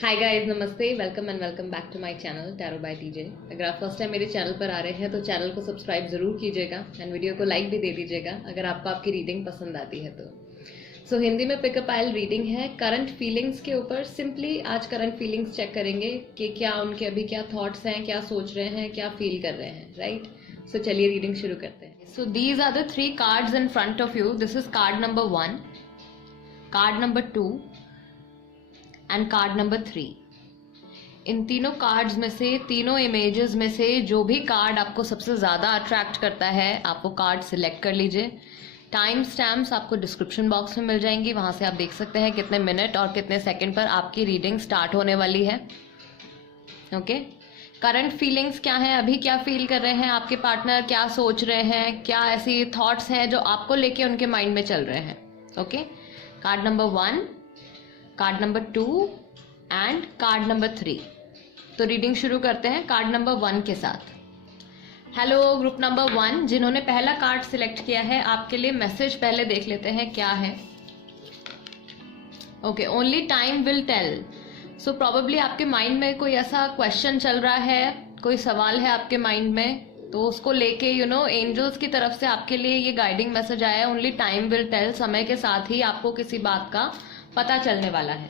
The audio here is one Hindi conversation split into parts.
हाय गाइस, नमस्ते, welcome and welcome back to my channel tarot by TJ. अगर आप फर्स्ट टाइम मेरे चैनल पर आ रहे हैं तो चैनल को सब्सक्राइब जरूर कीजिएगा एंड वीडियो को लाइक भी दे दीजिएगा अगर आपको आपकी रीडिंग पसंद आती है तो। हिंदी में पिकअप आयल रीडिंग है करंट फीलिंग्स के ऊपर। सिंपली आज करंट फीलिंग्स चेक करेंगे कि क्या उनके अभी क्या थॉट्स हैं, क्या सोच रहे हैं, क्या फील कर रहे हैं, राइट। सो चलिए रीडिंग शुरू करते हैं। So these are the 3 cards in front of you. This is card number 1, card number 2 and card number 3। इन तीनों कार्ड्स में से, तीनों इमेजेस में से जो भी कार्ड आपको सबसे ज़्यादा अट्रैक्ट करता है आप वो कार्ड सिलेक्ट कर लीजिए। टाइम स्टैम्प्स आपको डिस्क्रिप्शन बॉक्स में मिल जाएंगी, वहाँ से आप देख सकते हैं कितने मिनट और कितने सेकंड पर आपकी रीडिंग स्टार्ट होने वाली है। ओके, करंट फीलिंग्स क्या हैं, अभी क्या फील कर रहे हैं आपके पार्टनर, क्या सोच रहे हैं, क्या ऐसी थॉट्स हैं जो आपको लेके उनके माइंड में चल रहे हैं। Okay, card number 1, card number 2 and card number 3। तो रीडिंग शुरू करते हैं कार्ड नंबर 1 के साथ। हेलो ग्रुप नंबर 1, जिन्होंने पहला कार्ड सिलेक्ट किया है आपके लिए मैसेज पहले देख लेते हैं क्या है। Okay, only time will tell. So probably आपके माइंड में कोई ऐसा क्वेश्चन चल रहा है, कोई सवाल है आपके माइंड में, तो उसको लेके एंजल्स की तरफ से आपके लिए ये गाइडिंग मैसेज आया है। ओनली टाइम विल टेल, समय के साथ ही आपको किसी बात का पता चलने वाला है।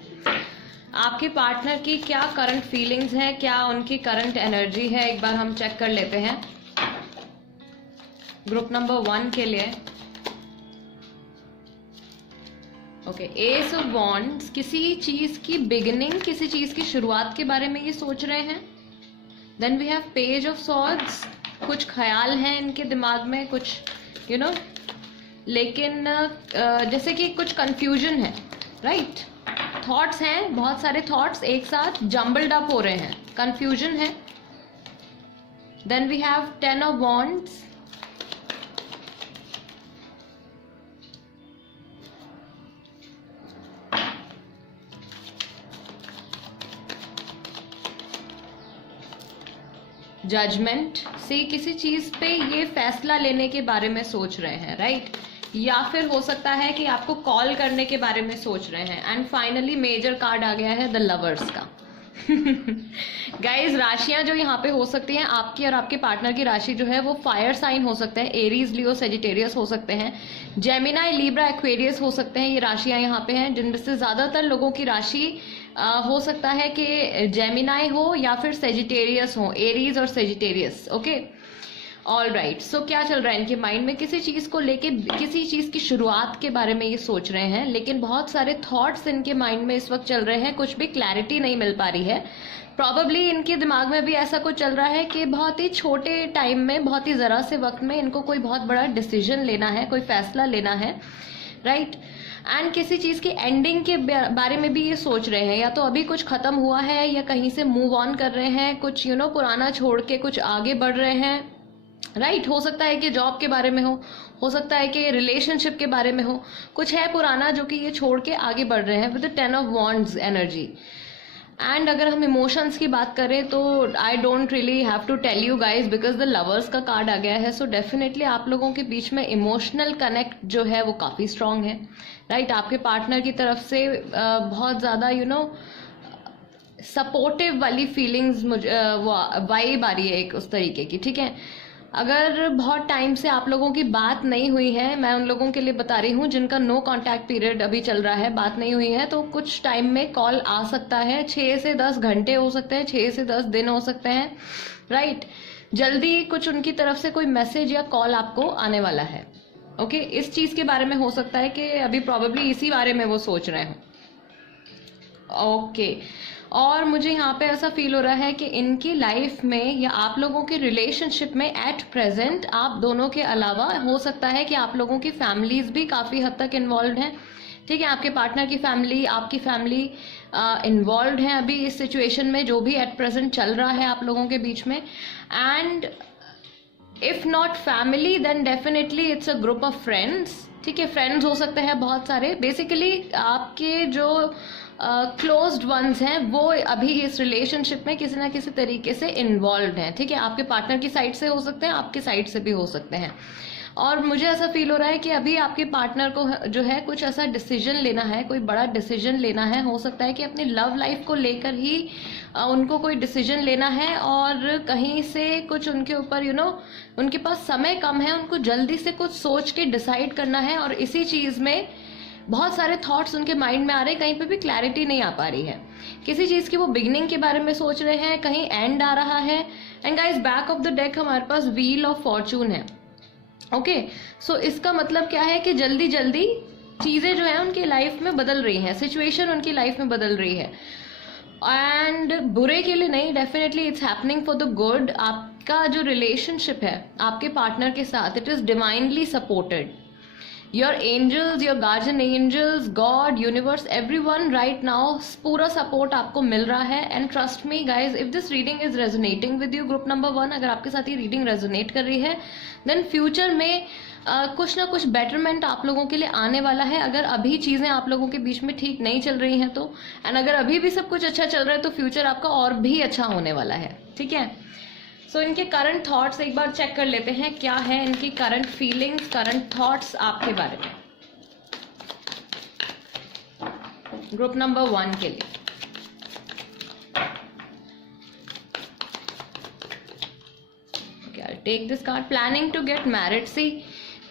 आपके पार्टनर की क्या करंट फीलिंग्स हैं, क्या उनकी करंट एनर्जी है, एक बार हम चेक कर लेते हैं ग्रुप नंबर 1 के लिए। ओके, एस ऑफ वॉन्ड्स, किसी चीज की बिगिनिंग, किसी चीज की शुरुआत के बारे में ये सोच रहे हैं। Then we have page of swords, कुछ ख्याल हैं इनके दिमाग में, कुछ लेकिन जैसे कि कुछ कंफ्यूजन है, राइट। थॉट्स हैं, बहुत सारे थॉट्स एक साथ जम्बल्ड अप हो रहे हैं, कंफ्यूजन है। Then we have 10 of wands, judgement से किसी चीज पे ये फैसला लेने के बारे में सोच रहे हैं, राइट। या फिर हो सकता है कि आपको कॉल करने के बारे में सोच रहे हैं। एंड फाइनली मेजर कार्ड आ गया है द लवर्स का। गाइज, राशियां जो यहाँ पे हो सकती हैं, आपकी और आपके पार्टनर की राशि जो है वो फायर साइन हो सकते हैं, एरीज, लियो, सेजिटेरियस हो सकते हैं, जेमिनाई, लिब्रा, एक्वेरियस हो सकते हैं। ये राशियां यहाँ पे हैं, जिनमें से ज्यादातर लोगों की राशि हो सकता है कि जेमिनाई हो या फिर सेजिटेरियस हो, एरीज और Sagittarius. Okay, all right. So क्या चल रहा है इनके माइंड में, किसी चीज को लेके, किसी चीज की शुरुआत के बारे में ये सोच रहे हैं, लेकिन बहुत सारे थॉट्स इनके माइंड में इस वक्त चल रहे हैं, कुछ भी क्लैरिटी नहीं मिल पा रही है। प्रॉबेबली इनके दिमाग में भी ऐसा कुछ चल रहा है कि बहुत ही छोटे टाइम में, बहुत ही जरा से वक्त में इनको कोई बहुत बड़ा डिसीजन लेना है, कोई फैसला लेना है, राइट। एंड किसी चीज की एंडिंग के बारे में भी ये सोच रहे हैं, या तो अभी कुछ खत्म हुआ है या कहीं से मूव ऑन कर रहे हैं, कुछ पुराना छोड़ के कुछ आगे बढ़ रहे हैं, राइट। हो सकता है कि जॉब के बारे में हो सकता है कि रिलेशनशिप के बारे में हो, कुछ है पुराना जो कि ये छोड़ के आगे बढ़ रहे हैं with the 10 of wands energy. And अगर हम इमोशंस की बात करें तो I don't really have to tell you guys, because the lovers का कार्ड आ गया है। सो डेफिनेटली आप लोगों के बीच में इमोशनल कनेक्ट जो है वो काफी स्ट्रांग है, राइट। आपके पार्टनर की तरफ से बहुत ज्यादा सपोर्टिव वाली फीलिंग्स वाइब आ रही है एक उस तरीके की, ठीक है। अगर बहुत टाइम से आप लोगों की बात नहीं हुई है, मैं उन लोगों के लिए बता रही हूँ जिनका नो कांटेक्ट पीरियड अभी चल रहा है, बात नहीं हुई है, तो कुछ टाइम में कॉल आ सकता है। 6 से 10 घंटे हो सकते हैं, 6 से 10 दिन हो सकते हैं, राइट। जल्दी कुछ उनकी तरफ से कोई मैसेज या कॉल आपको आने वाला है। ओके, इस चीज के बारे में हो सकता है कि अभी प्रॉबेबली इसी बारे में वो सोच रहे हो। ओके, और मुझे यहाँ पे ऐसा फील हो रहा है कि इनकी लाइफ में या आप लोगों के रिलेशनशिप में एट प्रेजेंट आप दोनों के अलावा हो सकता है कि आप लोगों की फैमिलीज भी काफी हद तक इन्वॉल्व हैं, ठीक है। आपके पार्टनर की फैमिली, आपकी फैमिली इन्वॉल्व है अभी इस सिचुएशन में जो भी एट प्रेजेंट चल रहा है आप लोगों के बीच में। And if not family then definitely it's a group of friends, ठीक है। फ्रेंड्स हो सकते हैं बहुत सारे, बेसिकली आपके जो क्लोज्ड वंस हैं वो अभी इस रिलेशनशिप में किसी ना किसी तरीके से इन्वॉल्व हैं, ठीक है। आपके पार्टनर की साइड से हो सकते हैं, आपकी साइड से भी हो सकते हैं। और मुझे ऐसा फील हो रहा है कि अभी आपके पार्टनर को जो है कुछ ऐसा डिसीजन लेना है, कोई बड़ा डिसीजन लेना है। हो सकता है कि अपनी लव लाइफ को लेकर ही उनको कोई डिसीजन लेना है, और कहीं से कुछ उनके ऊपर उनके पास समय कम है, उनको जल्दी से कुछ सोच के डिसाइड करना है, और इसी चीज में बहुत सारे थॉट्स उनके माइंड में आ रहे हैं, कहीं पे भी क्लैरिटी नहीं आ पा रही है। किसी चीज की वो बिगिनिंग के बारे में सोच रहे हैं, कहीं एंड आ रहा है। And guys, back of the deck हमारे पास व्हील ऑफ फॉर्चून है। ओके, सो इसका मतलब क्या है कि जल्दी जल्दी चीजें जो है उनकी लाइफ में बदल रही हैं, सिचुएशन उनकी लाइफ में बदल रही है, एंड बुरे के लिए नहीं, definitely it's happening for the good. आपका जो रिलेशनशिप है आपके पार्टनर के साथ, it is divinely supported. Your angels, your guardian angels, God, universe, everyone right now पूरा सपोर्ट आपको मिल रहा है। And trust me guys, if this reading is resonating with you, group number 1, अगर आपके साथ ये रीडिंग रेजोनेट कर रही है, देन फ्यूचर में कुछ ना कुछ बेटरमेंट आप लोगों के लिए आने वाला है। अगर अभी चीजें आप लोगों के बीच में ठीक नहीं चल रही हैं तो, एंड अगर अभी भी सब कुछ अच्छा चल रहा है तो फ्यूचर आपका और भी अच्छा होने वाला है। ठीक है, सो इनके करंट थॉट्स एक बार चेक कर लेते हैं, क्या है इनकी करंट फीलिंग्स, करंट थॉट्स आपके बारे में ग्रुप नंबर 1 के लिए। Take this card, planning to get married. See,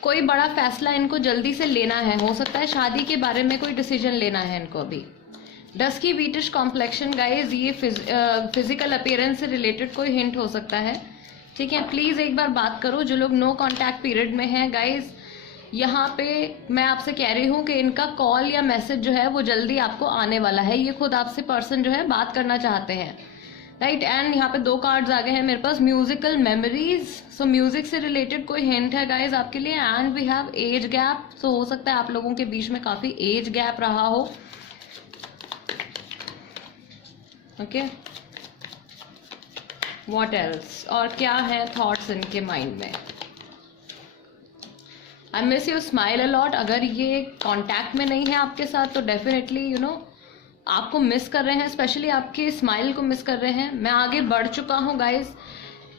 कोई बड़ा फैसला इनको जल्दी से लेना है, हो सकता है शादी के बारे में कोई डिसीजन लेना है इनको अभी। डस्की व्हीटिश कॉम्प्लेक्शन गाइज, ये फिजिकल अपीयरेंस से रिलेटेड कोई हिंट हो सकता है। ठीक है, प्लीज एक बार बात करो जो लोग नो कॉन्टैक्ट पीरियड में हैं गाइज। यहाँ पे मैं आपसे कह रही हूँ कि इनका कॉल या मैसेज जो है वो जल्दी आपको आने वाला है। ये खुद आपसे पर्सन जो है बात करना चाहते हैं, राइट। एंड यहाँ पे 2 कार्ड्स आ गए हैं मेरे पास, म्यूजिकल मेमोरीज। सो म्यूजिक से रिलेटेड कोई हिंट है गाइज आपके लिए। And we have age gap. So हो सकता है आप लोगों के बीच में काफी एज गैप रहा हो। ओके, व्हाट एल्स, और क्या है थॉट्स इनके माइंड में। I miss you, smile a lot. अगर ये कांटेक्ट में नहीं है आपके साथ तो डेफिनेटली आपको मिस कर रहे हैं, स्पेशली आपके स्माइल को मिस कर रहे हैं। मैं आगे बढ़ चुका हूँ गाइज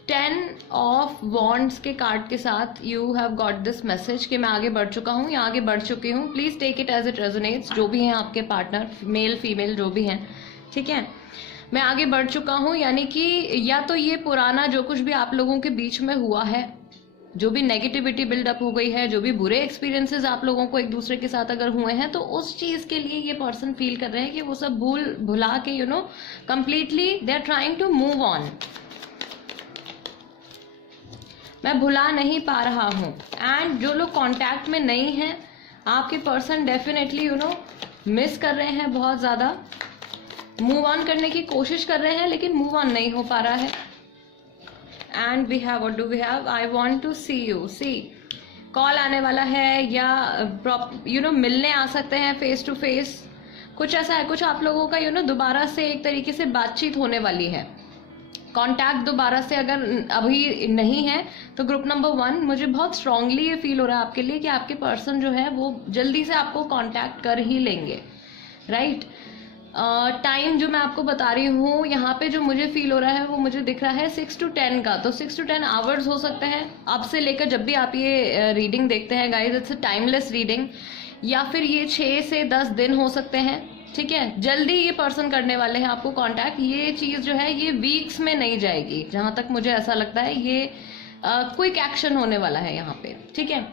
10 ऑफ वॉन्ड्स के कार्ड के साथ। You have got this message कि मैं आगे बढ़ चुका हूँ या आगे बढ़ चुकी हूँ। Please take it as it resonates, जो भी हैं आपके पार्टनर, मेल फीमेल जो भी हैं। ठीक है, मैं आगे बढ़ चुका हूँ, यानी कि या तो ये पुराना जो कुछ भी आप लोगों के बीच में हुआ है, जो भी नेगेटिविटी बिल्डअप हो गई है, जो भी बुरे एक्सपीरियंसेस आप लोगों को एक दूसरे के साथ अगर हुए हैं, तो उस चीज के लिए ये पर्सन फील कर रहे हैं कि वो सब भुला के completely they are trying to move on. मैं भुला नहीं पा रहा हूँ। एंड जो लोग कांटेक्ट में नहीं हैं, आपके पर्सन डेफिनेटली मिस कर रहे हैं बहुत ज्यादा, मूव ऑन करने की कोशिश कर रहे हैं लेकिन मूव ऑन नहीं हो पा रहा है। And we have, what do we have, I want to see you. See, call आने वाला है या मिलने आ सकते हैं फेस टू फेस, कुछ ऐसा है। कुछ आप लोगों का दोबारा से एक तरीके से बातचीत होने वाली है। कांटेक्ट दोबारा से अगर अभी नहीं है तो ग्रुप नंबर 1, मुझे बहुत स्ट्रांगली ये फील हो रहा है आपके लिए कि आपके पर्सन जो है वो जल्दी से आपको कांटेक्ट कर ही लेंगे, राइट। टाइम जो मैं आपको बता रही हूँ यहाँ पे जो मुझे फील हो रहा है वो मुझे दिख रहा है 6 to 10 का। तो 6 to 10 आवर्स हो सकते हैं अब से लेकर जब भी आप ये रीडिंग देखते हैं guys, it's a timeless reading. या फिर ये 6 से 10 दिन हो सकते हैं। ठीक है, जल्दी ये पर्सन करने वाले हैं आपको कांटेक्ट। ये चीज जो है ये वीक्स में नहीं जाएगी, जहां तक मुझे ऐसा लगता है। ये क्विक एक्शन होने वाला है यहाँ पे। ठीक है,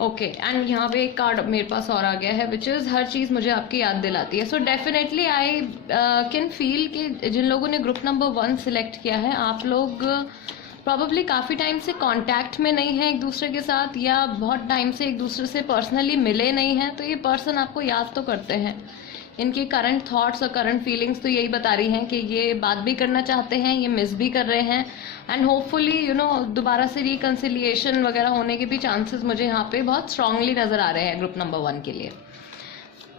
ओके। एंड यहाँ पे एक कार्ड मेरे पास और आ गया है विच इज हर चीज मुझे आपकी याद दिलाती है। So definitely I can feel कि जिन लोगों ने ग्रुप नंबर 1 सिलेक्ट किया है, आप लोग प्रॉबेबली काफी टाइम से कांटेक्ट में नहीं है एक दूसरे के साथ, या बहुत टाइम से एक दूसरे से पर्सनली मिले नहीं हैं। तो ये पर्सन आपको याद तो करते हैं। इनके करंट थॉट्स और करंट फीलिंग्स तो यही बता रही हैं कि ये बात भी करना चाहते हैं, ये मिस भी कर रहे हैं। एंड होपफुली दोबारा से रिकंसिलिएशन वगैरह होने के भी चांसेस मुझे यहाँ पे बहुत स्ट्रांगली नजर आ रहे हैं ग्रुप नंबर 1 के लिए।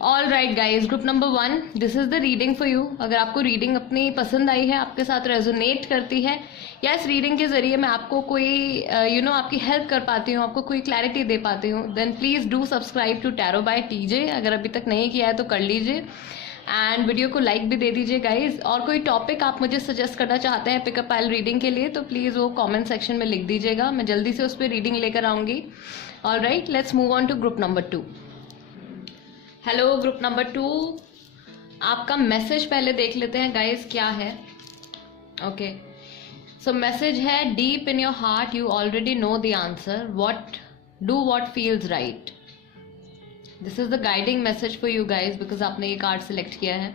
All right guys, group number 1, this is the reading for you. अगर आपको रीडिंग अपनी पसंद आई है, आपके साथ रेजोनेट करती है, या इस रीडिंग के जरिए मैं आपको कोई आपकी हेल्प कर पाती हूँ, आपको कोई क्लैरिटी दे पाती हूँ, then please do subscribe to tarot by TJ. अगर अभी तक नहीं किया है तो कर लीजिए। एंड वीडियो को लाइक भी दे दीजिए गाइज। और कोई टॉपिक आप मुझे सजेस्ट करना चाहते हैं पिकअप पाइल रीडिंग के लिए तो प्लीज़ वो कमेंट सेक्शन में लिख दीजिएगा, मैं जल्दी से उस पर रीडिंग लेकर आऊँगी। Alright, let's move on to group number 2। Hello group number 2, आपका मैसेज पहले देख लेते हैं गाइज क्या है। ओके, सो मैसेज है, deep in your heart you already know the answer, what feels right. This is the guiding message for you guys because आपने ये कार्ड सिलेक्ट किया है।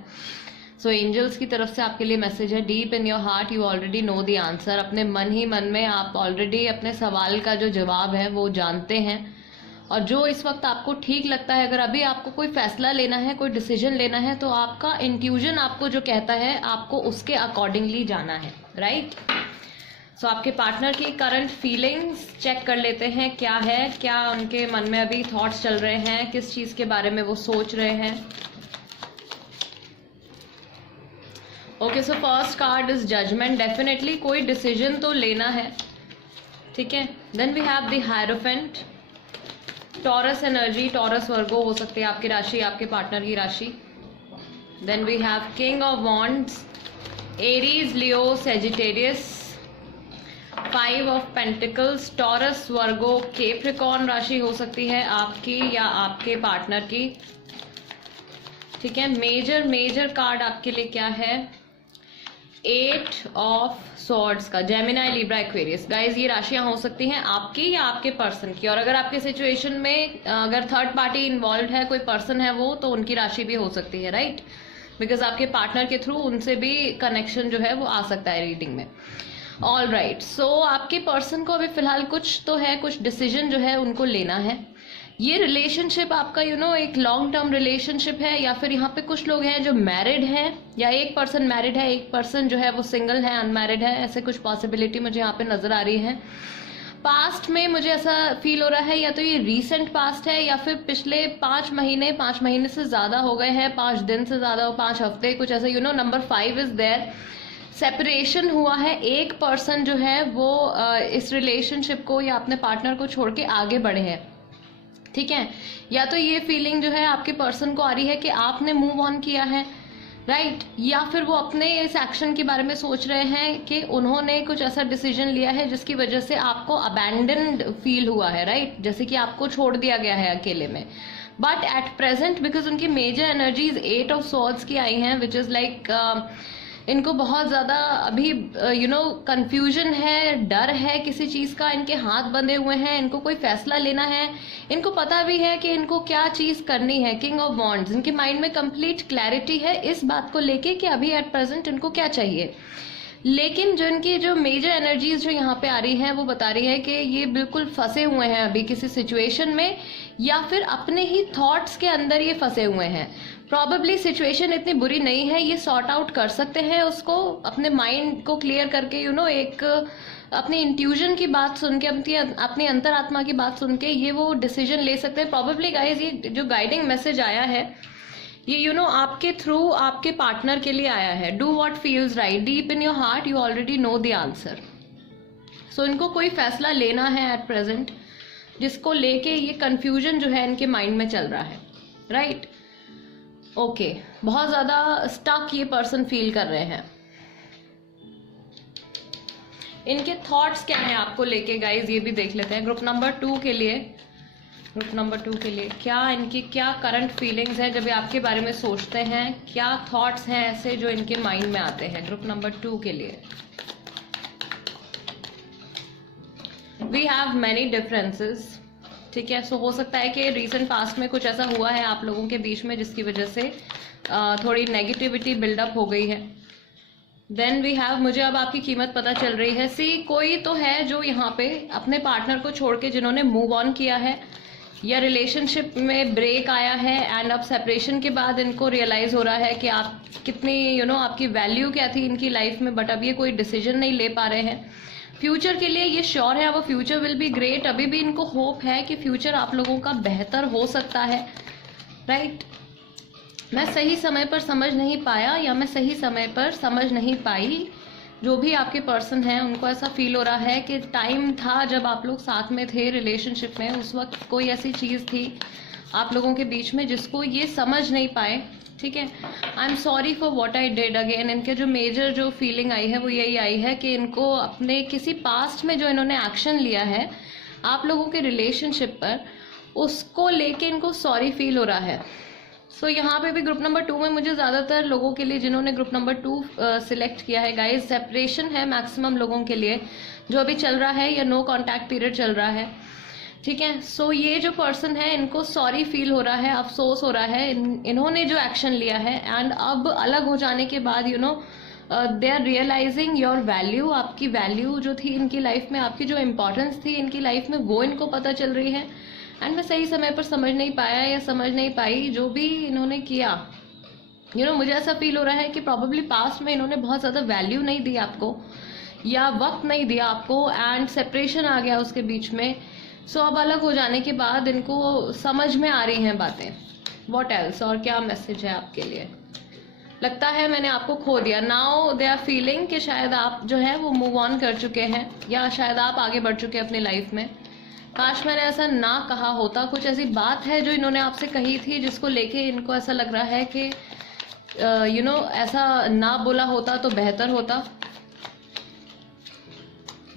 सो एंजल्स की तरफ से आपके लिए मैसेज है, deep in your heart you already know the answer. अपने मन ही मन में आप ऑलरेडी अपने सवाल का जो जवाब है वो जानते हैं, और जो इस वक्त आपको ठीक लगता है, अगर अभी आपको कोई फैसला लेना है, कोई डिसीजन लेना है, तो आपका इंट्यूजन आपको जो कहता है आपको उसके अकॉर्डिंगली जाना है, राइट। सो आपके पार्टनर की करंट फीलिंग्स चेक कर लेते हैं क्या है, क्या उनके मन में अभी थॉट्स चल रहे हैं, किस चीज़ के बारे में वो सोच रहे हैं। Okay, so first card is judgement. Definitely कोई डिसीजन तो लेना है, ठीक है। Then we have the hierophant, Taurus energy, Taurus Virgo हो सकती है आपकी राशि, आपके पार्टनर की राशि। Then we have king of wands, Aries, Leo, Sagittarius, 5 of pentacles, Taurus, Virgo, Capricorn राशि हो सकती है आपकी या आपके पार्टनर की, ठीक है। मेजर कार्ड आपके लिए क्या है, 8 ऑफ सॉर्ड्स का, जेमिनाई, लिब्रा, एक्वेरियस। गाइज ये राशियां हो सकती हैं आपकी या आपके पर्सन की, और अगर आपके सिचुएशन में अगर थर्ड पार्टी इन्वॉल्व है, कोई पर्सन है वो, तो उनकी राशि भी हो सकती है, राइट, बिकॉज आपके पार्टनर के थ्रू उनसे भी कनेक्शन जो है वो आ सकता है रीडिंग में। ऑल राइट, सो आपके पर्सन को अभी फिलहाल कुछ तो है, कुछ डिसीजन जो है उनको लेना है। ये रिलेशनशिप आपका एक लॉन्ग टर्म रिलेशनशिप है, या फिर यहाँ पे कुछ लोग हैं जो मैरिड हैं, या एक पर्सन मैरिड है, एक पर्सन जो है वो सिंगल है, अनमैरिड है, ऐसे कुछ पॉसिबिलिटी मुझे यहाँ पे नजर आ रही है। पास्ट में मुझे ऐसा फील हो रहा है, या तो ये रीसेंट पास्ट है, या फिर पिछले 5 महीने से ज्यादा हो गए हैं, 5 दिन से ज्यादा, 5 हफ्ते, कुछ ऐसा। नंबर 5 इज देयर, सेपरेशन हुआ है। एक पर्सन जो है वो इस रिलेशनशिप को या अपने पार्टनर को छोड़ के आगे बढ़े हैं, ठीक है। या तो ये फीलिंग जो है आपके पर्सन को आ रही है कि आपने मूव ऑन किया है, राइट, या फिर वो अपने इस एक्शन के बारे में सोच रहे हैं कि उन्होंने कुछ ऐसा डिसीजन लिया है जिसकी वजह से आपको अबैंडन्ड फील हुआ है, राइट, जैसे कि आपको छोड़ दिया गया है अकेले में। बट एट प्रेजेंट बिकॉज उनकी मेजर एनर्जीज 8 ऑफ सॉर्ड्स की आई हैं, विच इज लाइक इनको बहुत ज़्यादा अभी कंफ्यूजन है, डर है किसी चीज़ का, इनके हाथ बंधे हुए हैं, इनको कोई फैसला लेना है, इनको पता भी है कि इनको क्या चीज़ करनी है। किंग ऑफ वॉन्ड्स, इनके माइंड में कंप्लीट क्लैरिटी है इस बात को लेके कि अभी एट प्रेजेंट इनको क्या चाहिए। लेकिन जो इनकी जो मेजर एनर्जीज जो यहाँ पे आ रही हैं वो बता रही है कि ये बिल्कुल फंसे हुए हैं अभी किसी सिचुएशन में, या फिर अपने ही थॉट्स के अंदर ये फंसे हुए हैं। प्रॉबेबली सिचुएशन इतनी बुरी नहीं है, ये सॉर्ट आउट कर सकते हैं उसको, अपने माइंड को क्लियर करके एक अपनी इंट्यूजन की बात सुन के, अपनी अंतरात्मा की बात सुन के ये वो डिसीजन ले सकते हैं। प्रॉबेबली गाइज ये जो गाइडिंग मैसेज आया है ये आपके थ्रू आपके पार्टनर के लिए आया है। Do what feels right, deep in your heart you already know the answer. So इनको कोई फैसला लेना है एट प्रेजेंट, जिसको लेके ये कंफ्यूजन जो है इनके माइंड में चल रहा है, राइट। ओके, बहुत ज्यादा स्टक ये पर्सन फील कर रहे हैं। इनके थॉट्स क्या हैं आपको लेके गाइज, ये भी देख लेते हैं। ग्रुप नंबर 2 के लिए क्या करंट फीलिंग्स है जब ये आपके बारे में सोचते हैं, क्या थॉट्स हैं ऐसे जो इनके माइंड में आते हैं ग्रुप नंबर 2 के लिए। वी हैव मैनी डिफरेंसेस, ठीक है। सो हो सकता है कि रीसेंट पास्ट में कुछ ऐसा हुआ है आप लोगों के बीच में जिसकी वजह से थोड़ी नेगेटिविटी बिल्डअप हो गई है। देन वी हैव, मुझे अब आपकी कीमत पता चल रही है। सी, कोई तो है जो यहाँ पे अपने पार्टनर को छोड़ के जिन्होंने मूव ऑन किया है, या रिलेशनशिप में ब्रेक आया है, एंड अब सेपरेशन के बाद इनको रियलाइज हो रहा है कि आप कितनी आपकी वैल्यू क्या थी इनकी लाइफ में, बट अब ये कोई डिसीजन नहीं ले पा रहे हैं। फ्यूचर के लिए ये श्योर है वो फ्यूचर विल बी ग्रेट, अभी भी इनको होप है कि फ्यूचर आप लोगों का बेहतर हो सकता है, राइट। मैं सही समय पर समझ नहीं पाया या मैं सही समय पर समझ नहीं पाई, जो भी आपके पर्सन हैं उनको ऐसा फील हो रहा है कि टाइम था जब आप लोग साथ में थे रिलेशनशिप में, उस वक्त कोई ऐसी चीज़ थी आप लोगों के बीच में जिसको ये समझ नहीं पाए, ठीक है, I am sorry for what I did. Again इनके जो मेजर जो फीलिंग आई है वो यही आई है कि इनको अपने किसी पास्ट में जो इन्होंने एक्शन लिया है आप लोगों के रिलेशनशिप पर, उसको लेके इनको सॉरी फील हो रहा है। सो यहाँ पे भी ग्रुप नंबर 2 में मुझे ज़्यादातर लोगों के लिए जिन्होंने ग्रुप नंबर 2 सिलेक्ट किया है गाइस, सेपरेशन है मैक्सिमम लोगों के लिए जो अभी चल रहा है, या नो कॉन्टैक्ट पीरियड चल रहा है। ठीक है, सो ये जो पर्सन है इनको सॉरी फील हो रहा है, अफसोस हो रहा है इन्होंने जो एक्शन लिया है, एंड अब अलग हो जाने के बाद you know they are realising your value. आपकी वैल्यू जो थी इनकी लाइफ में, आपकी जो इम्पोर्टेंस थी इनकी लाइफ में, वो इनको पता चल रही है। एंड मैं सही समय पर समझ नहीं पाया या समझ नहीं पाई जो भी इन्होंने किया, यू नो मुझे ऐसा फील हो रहा है कि प्रॉब्ली पास्ट में इन्होंने बहुत ज़्यादा वैल्यू नहीं दी आपको या वक्त नहीं दिया आपको, एंड सेपरेशन आ गया उसके बीच में। सो अब अलग हो जाने के बाद इनको समझ में आ रही हैं बातें। व्हाट एल्स, और क्या मैसेज है आपके लिए? लगता है मैंने आपको खो दिया। नाउ दे आर फीलिंग कि शायद आप जो है वो मूव ऑन कर चुके हैं, या शायद आप आगे बढ़ चुके हैं अपनी लाइफ में। काश मैंने ऐसा ना कहा होता, कुछ ऐसी बात है जो इन्होंने आपसे कही थी जिसको लेके इनको ऐसा लग रहा है कि यू नो ऐसा ना बोला होता तो बेहतर होता।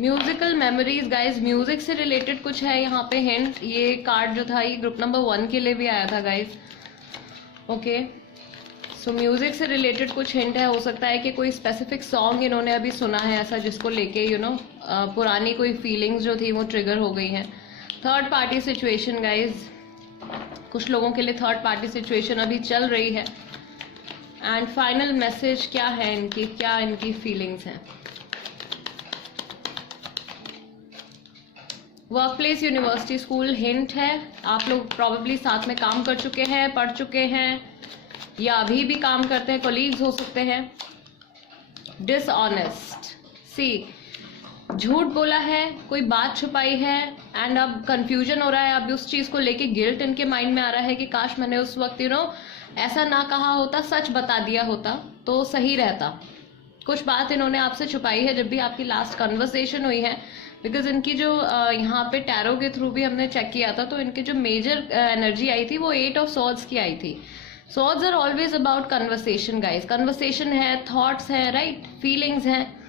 म्यूजिकल मेमोरीज गाइज, म्यूजिक से रिलेटेड कुछ है यहाँ पे हिंट। ये कार्ड जो था ये ग्रुप नंबर 1 के लिए भी आया था गाइज। ओके, सो म्यूजिक से रिलेटेड कुछ हिंट है। हो सकता है कि कोई स्पेसिफिक सॉन्ग इन्होंने अभी सुना है ऐसा जिसको लेके यू नो पुरानी कोई फीलिंग्स जो थी वो ट्रिगर हो गई हैं। थर्ड पार्टी सिचुएशन गाइज, कुछ लोगों के लिए थर्ड पार्टी सिचुएशन अभी चल रही है। एंड फाइनल मैसेज क्या है इनकी, क्या इनकी फीलिंग्स हैं? Work place, university, school hint है। आप लोग प्रॉबेबली साथ में काम कर चुके हैं, पढ़ चुके हैं, या अभी भी काम करते हैं, कोलीग्स हो सकते हैं। डिसऑनेस्ट, सी झूठ बोला है, कोई बात छुपाई है, एंड अब कंफ्यूजन हो रहा है। अब उस चीज को लेके गिल्ट इनके माइंड में आ रहा है कि काश मैंने उस वक्त यू नो ऐसा ना कहा होता, सच बता दिया होता तो सही रहता। कुछ बात इन्होंने आपसे छुपाई है जब भी आपकी लास्ट कन्वर्सेशन हुई है, बिकॉज इनकी जो यहाँ पे टैरो के थ्रू भी हमने चेक किया था तो इनकी जो मेजर एनर्जी आई थी वो 8 ऑफ सॉर्ड्स की आई थी। Swords are always about conversation guys, conversation है, थॉट्स है, राइट, फीलिंग्स हैं,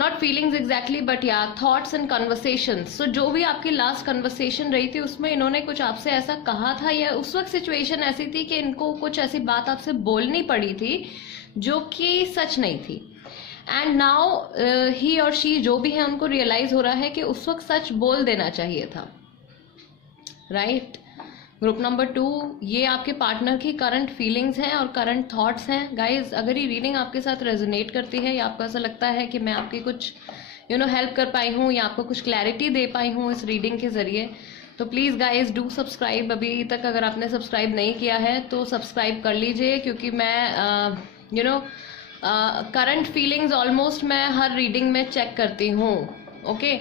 not feelings exactly but yeah thoughts and conversation. So जो भी आपकी लास्ट कन्वर्सेशन रही थी उसमें इन्होंने कुछ आपसे ऐसा कहा था, या उस वक्त सिचुएशन ऐसी थी कि इनको कुछ ऐसी बात आपसे बोलनी पड़ी थी जो कि सच नहीं थी। एंड नाउ ही और शी जो भी है उनको रियलाइज हो रहा है कि उस वक्त सच बोल देना चाहिए था, राइट। ग्रुप नंबर 2, ये आपके पार्टनर की करंट फीलिंग्स हैं और करंट थॉट्स हैं गाइज। अगर ये रीडिंग आपके साथ रेजोनेट करती है या आपको ऐसा लगता है कि मैं आपकी कुछ यू नो हेल्प कर पाई हूँ या आपको कुछ क्लैरिटी दे पाई हूँ इस रीडिंग के जरिए, तो प्लीज़ गाइज डू सब्सक्राइब। अभी तक अगर आपने सब्सक्राइब नहीं किया है तो सब्सक्राइब कर लीजिए, क्योंकि मैं you know current feelings almost मैं हर रीडिंग में चेक करती हूँ। ओके,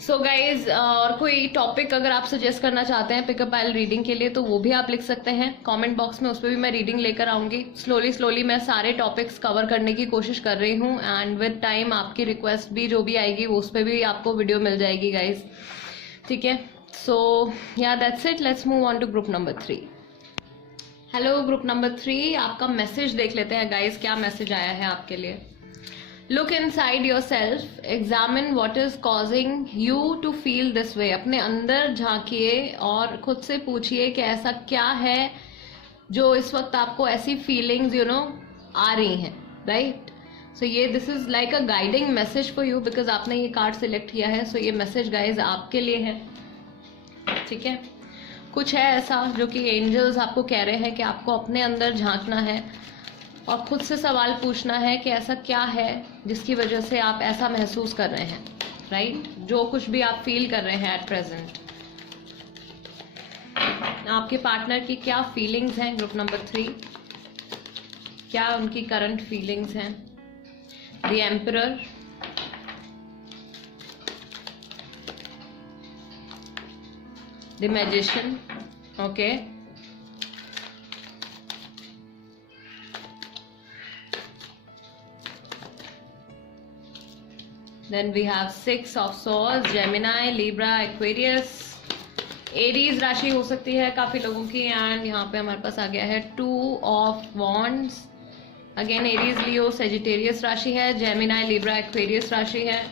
सो गाइज और कोई टॉपिक अगर आप सजेस्ट करना चाहते हैं पिकअप आइल रीडिंग के लिए तो वो भी आप लिख सकते हैं कमेंट बॉक्स में, उस पर भी मैं रीडिंग लेकर आऊँगी। स्लोली मैं सारे टॉपिक्स कवर करने की कोशिश कर रही हूँ, एंड विद टाइम आपकी रिक्वेस्ट भी जो भी आएगी वो उस पर भी आपको वीडियो मिल जाएगी गाइज, ठीक है। सो या that's it, let's move on to group number 3। Hello group number 3, आपका मैसेज देख लेते हैं गाइज, क्या मैसेज आया है आपके लिए। Look inside yourself, examine what is causing you to feel this way. अपने अंदर झांकिए और खुद से पूछिए कि ऐसा क्या है जो इस वक्त आपको ऐसी फीलिंग्स यू नो आ रही हैं, राइट। सो ये this is like a guiding message for you, because आपने ये कार्ड सिलेक्ट किया है। सो ये मैसेज गाइज आपके लिए है, ठीक है। कुछ है ऐसा जो कि एंजल्स आपको कह रहे हैं कि आपको अपने अंदर झांकना है और खुद से सवाल पूछना है कि ऐसा क्या है जिसकी वजह से आप ऐसा महसूस कर रहे हैं, राइट। जो कुछ भी आप फील कर रहे हैं एट प्रेजेंट, आपके पार्टनर की क्या फीलिंग्स हैं ग्रुप नंबर 3, क्या उनकी करंट फीलिंग्स हैं। The emperor, the magician, okay, then we have 6 of swords, Gemini, Libra, Aquarius, Aries राशि हो सकती है काफी लोगों की। एंड यहाँ पे हमारे पास आ गया है 2 of wands. Again Aries, Leo, Sagittarius राशि है, जेमिनाई, लिब्रा, एक्वेरियस राशि है।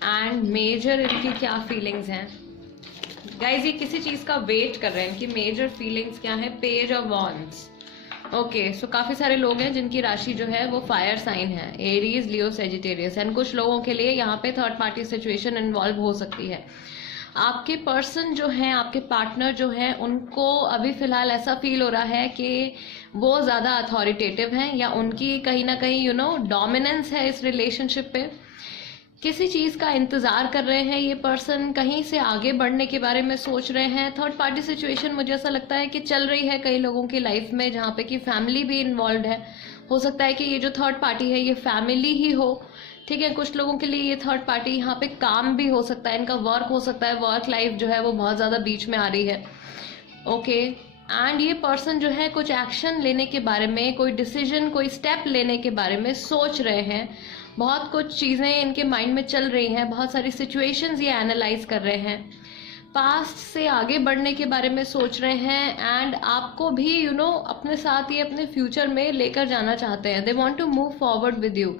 एंड मेजर इनकी क्या फीलिंग्स हैं गाइज, ये किसी चीज का वेट कर रहे हैं। इनकी मेजर फीलिंग्स क्या है? Page of wands. ओके, सो काफी सारे लोग हैं जिनकी राशि जो है वो फायर साइन है, एरीज, लियो, सेजिटेरियस। एंड कुछ लोगों के लिए यहाँ पे थर्ड पार्टी सिचुएशन इन्वॉल्व हो सकती है। आपके पर्सन जो है, आपके पार्टनर जो है, उनको अभी फिलहाल ऐसा फील हो रहा है कि वो ज्यादा अथॉरिटेटिव हैं, या उनकी कहीं ना कहीं डोमिनेंस है इस रिलेशनशिप पे। किसी चीज का इंतजार कर रहे हैं ये पर्सन, कहीं से आगे बढ़ने के बारे में सोच रहे हैं। थर्ड पार्टी सिचुएशन मुझे ऐसा लगता है कि चल रही है कई लोगों की लाइफ में, जहाँ पे कि फैमिली भी इन्वॉल्व है। हो सकता है कि ये जो थर्ड पार्टी है ये फैमिली ही हो, ठीक है। कुछ लोगों के लिए ये थर्ड पार्टी यहाँ पे काम भी हो सकता है, इनका वर्क हो सकता है। वर्क लाइफ जो है वो बहुत ज्यादा बीच में आ रही है। ओके, एंड ये पर्सन जो है कुछ एक्शन लेने के बारे में, कोई डिसीजन, कोई स्टेप लेने के बारे में सोच रहे हैं। बहुत कुछ चीजें इनके माइंड में चल रही हैं, बहुत सारी सिचुएशंस ये एनालाइज कर रहे हैं, पास्ट से आगे बढ़ने के बारे में सोच रहे हैं। एंड आपको भी अपने साथ ये अपने फ्यूचर में लेकर जाना चाहते हैं। They want to move forward with you,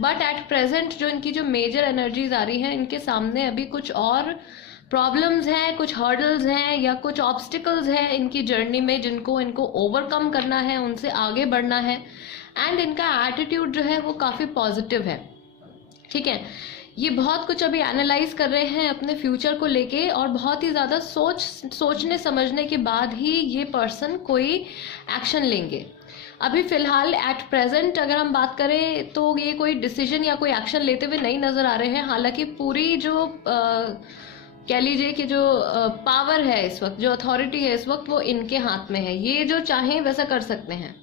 but at present जो इनकी जो मेजर एनर्जीज आ रही हैं, इनके सामने अभी कुछ और प्रॉब्लम्स हैं, कुछ हर्डल्स हैं, या कुछ ऑब्स्टिकल्स हैं इनकी जर्नी में, जिनको इनको ओवरकम करना है, उनसे आगे बढ़ना है। एंड इनका एटीट्यूड जो है वो काफी पॉजिटिव है, ठीक है। ये बहुत कुछ अभी एनालाइज कर रहे हैं अपने फ्यूचर को लेके, और बहुत ही ज्यादा सोचने समझने के बाद ही ये पर्सन कोई एक्शन लेंगे। अभी फिलहाल एट प्रेजेंट अगर हम बात करें तो ये कोई डिसीजन या कोई एक्शन लेते हुए नहीं नजर आ रहे हैं। हालांकि पूरी जो कह लीजिए कि जो पावर है इस वक्त, जो अथॉरिटी है इस वक्त, वो इनके हाथ में है। ये जो चाहें वैसा कर सकते हैं,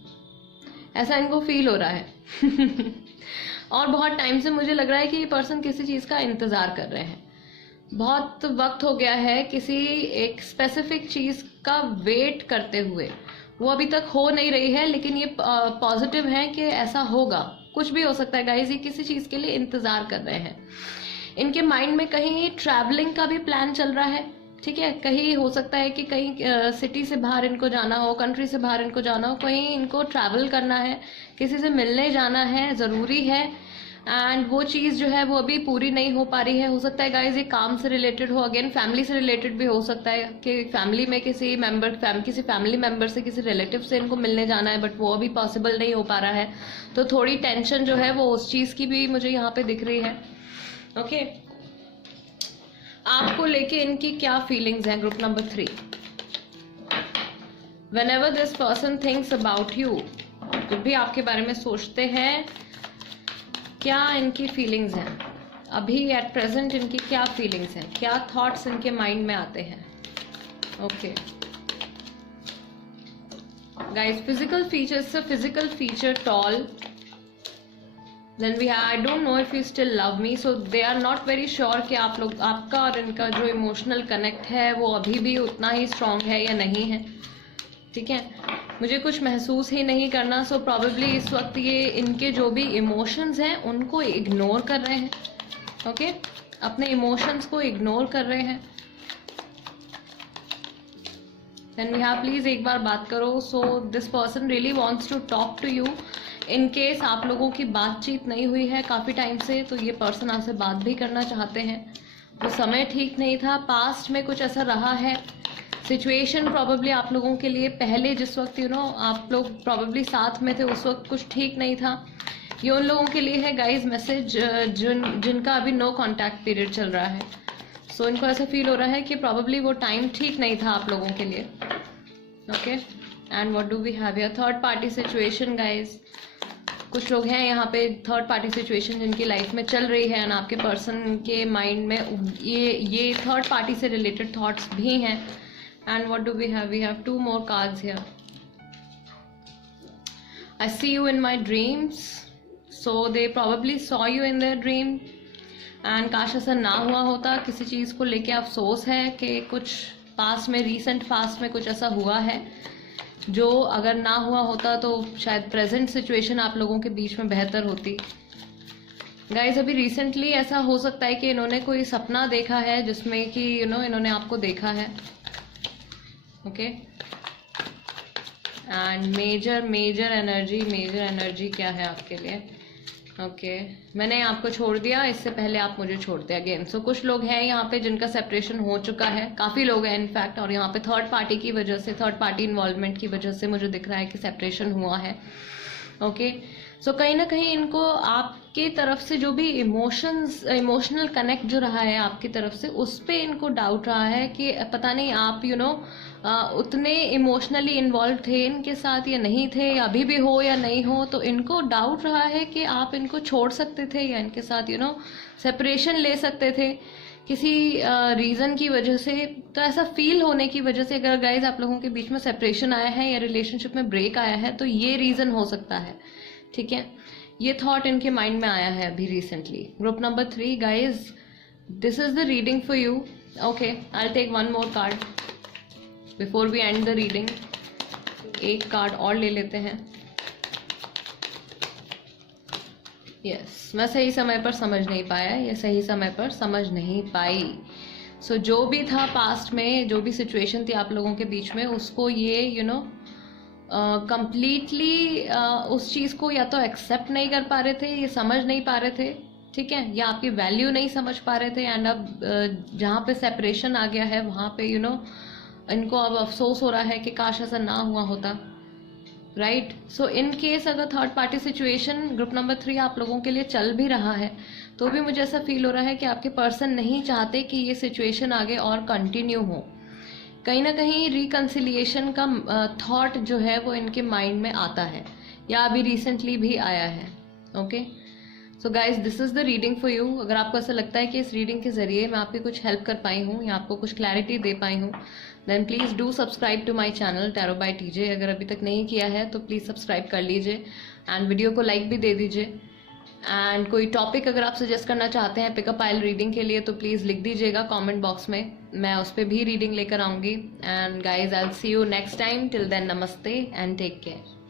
ऐसा इनको फील हो रहा है। और बहुत टाइम से मुझे लग रहा है कि ये पर्सन किसी चीज का इंतजार कर रहे हैं। बहुत वक्त हो गया है किसी एक स्पेसिफिक चीज का वेट करते हुए, वो अभी तक हो नहीं रही है, लेकिन ये पॉजिटिव है कि ऐसा होगा। कुछ भी हो सकता है गाइस, ये किसी चीज के लिए इंतजार कर रहे हैं। इनके माइंड में कहीं ट्रैवलिंग का भी प्लान चल रहा है, ठीक है। कहीं हो सकता है कि कहीं सिटी से बाहर इनको जाना हो, कंट्री से बाहर इनको जाना हो, कहीं इनको ट्रैवल करना है, किसी से मिलने जाना है, जरूरी है। एंड वो चीज जो है वो अभी पूरी नहीं हो पा रही है। हो सकता है गाइज ये काम से रिलेटेड हो, अगेन फैमिली से रिलेटेड भी हो सकता है कि फैमिली में किसी फैमिली मेंबर से, किसी रिलेटिव से इनको मिलने जाना है, बट वो अभी पॉसिबल नहीं हो पा रहा है। तो थोड़ी टेंशन जो है वो उस चीज की भी मुझे यहाँ पे दिख रही है। ओके, आपको लेके इनकी क्या फीलिंग्स हैं? Group number 3, whenever this person thinks about you, जब भी आपके बारे में सोचते हैं, क्या इनकी फीलिंग्स हैं? अभी एट प्रेजेंट इनकी क्या फीलिंग्स हैं, क्या थॉट्स इनके माइंड में आते हैं? Okay guys, physical features, physical feature tall, then we have, I don't know if you still love me, so they are not very sure कि आप लोग, आपका और इनका जो इमोशनल कनेक्ट है वो अभी भी उतना ही स्ट्रांग है या नहीं है, ठीक है। मुझे कुछ महसूस ही नहीं करना, सो प्रॉबेबली इस वक्त ये इनके जो भी इमोशंस हैं उनको इग्नोर कर रहे हैं। ओके, अपने इमोशंस को इग्नोर कर रहे हैं। देन वी हैव, प्लीज एक बार बात करो। So this person really wants to talk to you. In case आप लोगों की बातचीत नहीं हुई है काफी टाइम से, तो ये पर्सन आपसे बात भी करना चाहते हैं। वो समय ठीक नहीं था, पास्ट में कुछ ऐसा रहा है, सिचुएशन प्रॉबेबली आप लोगों के लिए पहले जिस वक्त आप लोग प्रॉबेबली साथ में थे उस वक्त कुछ ठीक नहीं था। ये उन लोगों के लिए है गाइज मैसेज जिनका अभी नो कॉन्टैक्ट पीरियड चल रहा है। सो इनको ऐसा फील हो रहा है कि प्रॉबेबली वो टाइम ठीक नहीं था आप लोगों के लिए। Okay, and what do we have here? Third party situation guys. कुछ लोग हैं यहाँ पे थर्ड पार्टी सिचुएशन जिनकी लाइफ में चल रही है, एंड आपके पर्सन के माइंड में ये थर्ड पार्टी से रिलेटेड थॉट्स भी हैं। And what do we have? We have 2 more cards here. I see you in my dreams. So they probably saw you in their dream. And काश ऐसा ना हुआ होता, किसी चीज़ को लेके अफसोस है कि कुछ पास्ट में, रीसेंट पास्ट में कुछ ऐसा हुआ है जो अगर ना हुआ होता तो शायद प्रेजेंट सिचुएशन आप लोगों के बीच में बेहतर होती। गाइज, अभी रिसेंटली ऐसा हो सकता है कि इन्होंने कोई सपना देखा है जिसमें कि इन्होंने आपको देखा है। ओके। एंड मेजर एनर्जी क्या है आपके लिए? ओके मैंने आपको छोड़ दिया, इससे पहले आप मुझे छोड़ते अगेन। सो कुछ लोग हैं यहाँ पे जिनका सेपरेशन हो चुका है, काफी लोग हैं इनफैक्ट, और यहाँ पे थर्ड पार्टी की वजह से, थर्ड पार्टी इन्वॉल्वमेंट की वजह से मुझे दिख रहा है कि सेपरेशन हुआ है। ओके सो कहीं ना कहीं इनको आपकी तरफ से जो भी इमोशनल कनेक्ट जो रहा है आपकी तरफ से, उस पे इनको डाउट रहा है कि पता नहीं आप उतने इमोशनली इन्वॉल्व थे इनके साथ या नहीं थे, या अभी भी हो या नहीं हो। तो इनको डाउट रहा है कि आप इनको छोड़ सकते थे या इनके साथ सेपरेशन ले सकते थे किसी रीज़न की वजह से। तो ऐसा फील होने की वजह से अगर गाइज आप लोगों के बीच में सेपरेशन आया है या रिलेशनशिप में ब्रेक आया है, तो ये रीज़न हो सकता है। ठीक है, ये थॉट इनके माइंड में आया है अभी recently. Group number 3 guys, this is the reading for you. Okay I will take one more card before we end the reading. एक कार्ड और ले लेते हैं। यस मैं सही समय पर समझ नहीं पाया, या सही समय पर समझ नहीं पाई। सो जो भी था पास्ट में, जो भी सिचुएशन थी आप लोगों के बीच में, उसको ये कंप्लीटली उस चीज़ को या तो एक्सेप्ट नहीं कर पा रहे थे, ये समझ नहीं पा रहे थे, ठीक है, या आपकी वैल्यू नहीं समझ पा रहे थे। एंड अब जहाँ पे सेपरेशन आ गया है वहाँ पे इनको अब अफसोस हो रहा है कि काश ऐसा ना हुआ होता। राइट सो इन केस अगर third party situation group number 3 आप लोगों के लिए चल भी रहा है, तो भी मुझे ऐसा फील हो रहा है कि आपके पर्सन नहीं चाहते कि ये सिचुएशन आगे और कंटिन्यू हो। कहीं ना कहीं रिकन्सिलिएशन का थॉट जो है वो इनके माइंड में आता है, या अभी रिसेंटली भी आया है। Okay so guys this is the reading for you. अगर आपको ऐसा लगता है कि इस रीडिंग के जरिए मैं आपकी कुछ हेल्प कर पाई हूँ या आपको कुछ क्लैरिटी दे पाई हूँ, then please do subscribe to my channel tarot by TJ. अगर अभी तक नहीं किया है तो प्लीज़ सब्सक्राइब कर लीजिए एंड वीडियो को लाइक भी दे दीजिए। एंड कोई टॉपिक अगर आप सजेस्ट करना चाहते हैं पिकअप आइल रीडिंग के लिए, तो प्लीज़ लिख दीजिएगा कमेंट बॉक्स में, मैं उस पर भी रीडिंग लेकर आऊँगी। And guys I will see you next time. Till then नमस्ते एंड टेक केयर।